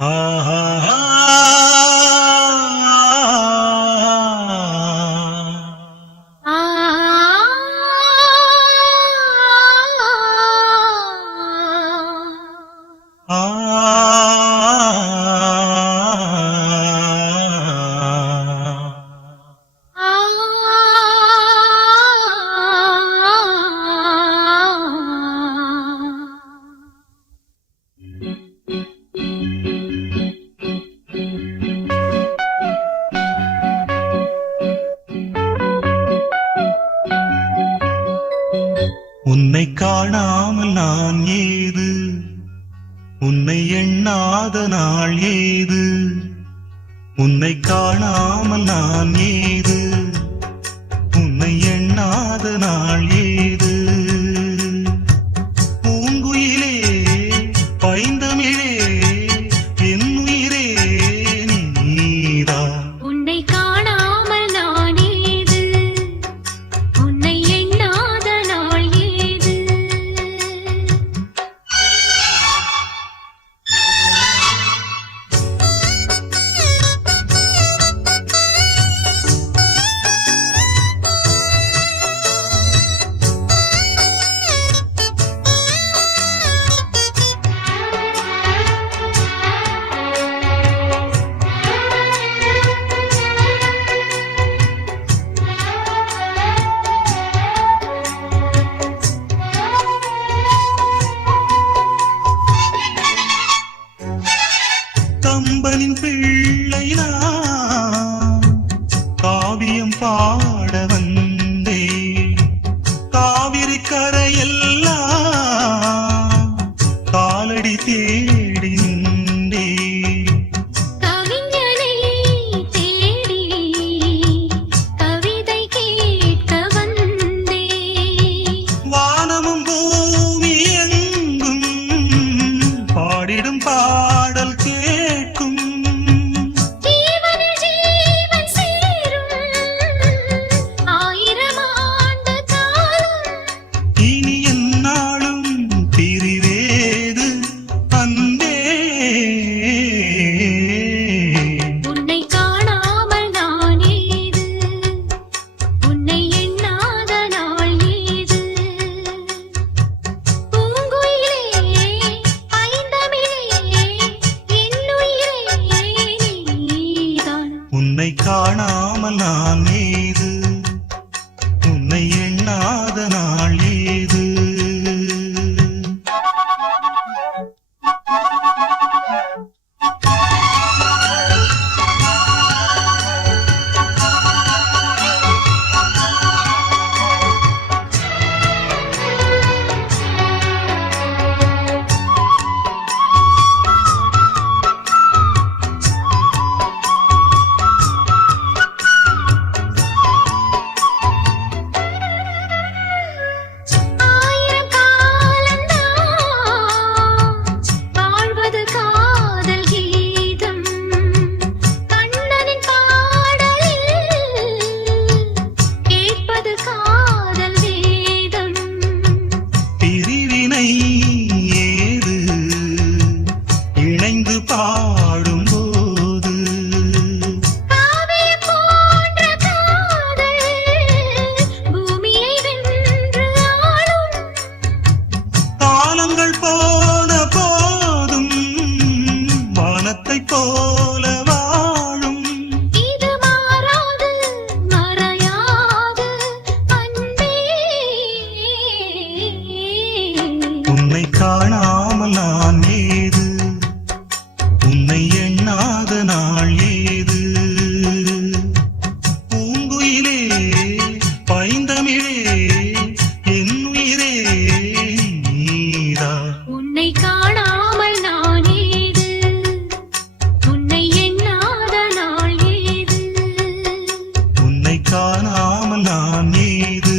ஆஹா உன்னை காணாமல் நான் ஏது? உன்னை எண்ணாத நாள் ஏது? உன்னை காணாமல் நான் ஏது? கம்பனின் பிள்ளை நான். காணாமல் நான் ஏது? உன்னை எண்ணாத நாள் ஏது? பூங்குயிலே பைந்தமிழே என் உயிரே நீரா உன்னை காணாமல் நான் ஏது? உன்னை எண்ணாத நாள் ஏது? உன்னை காணாமல் நான் ஏது?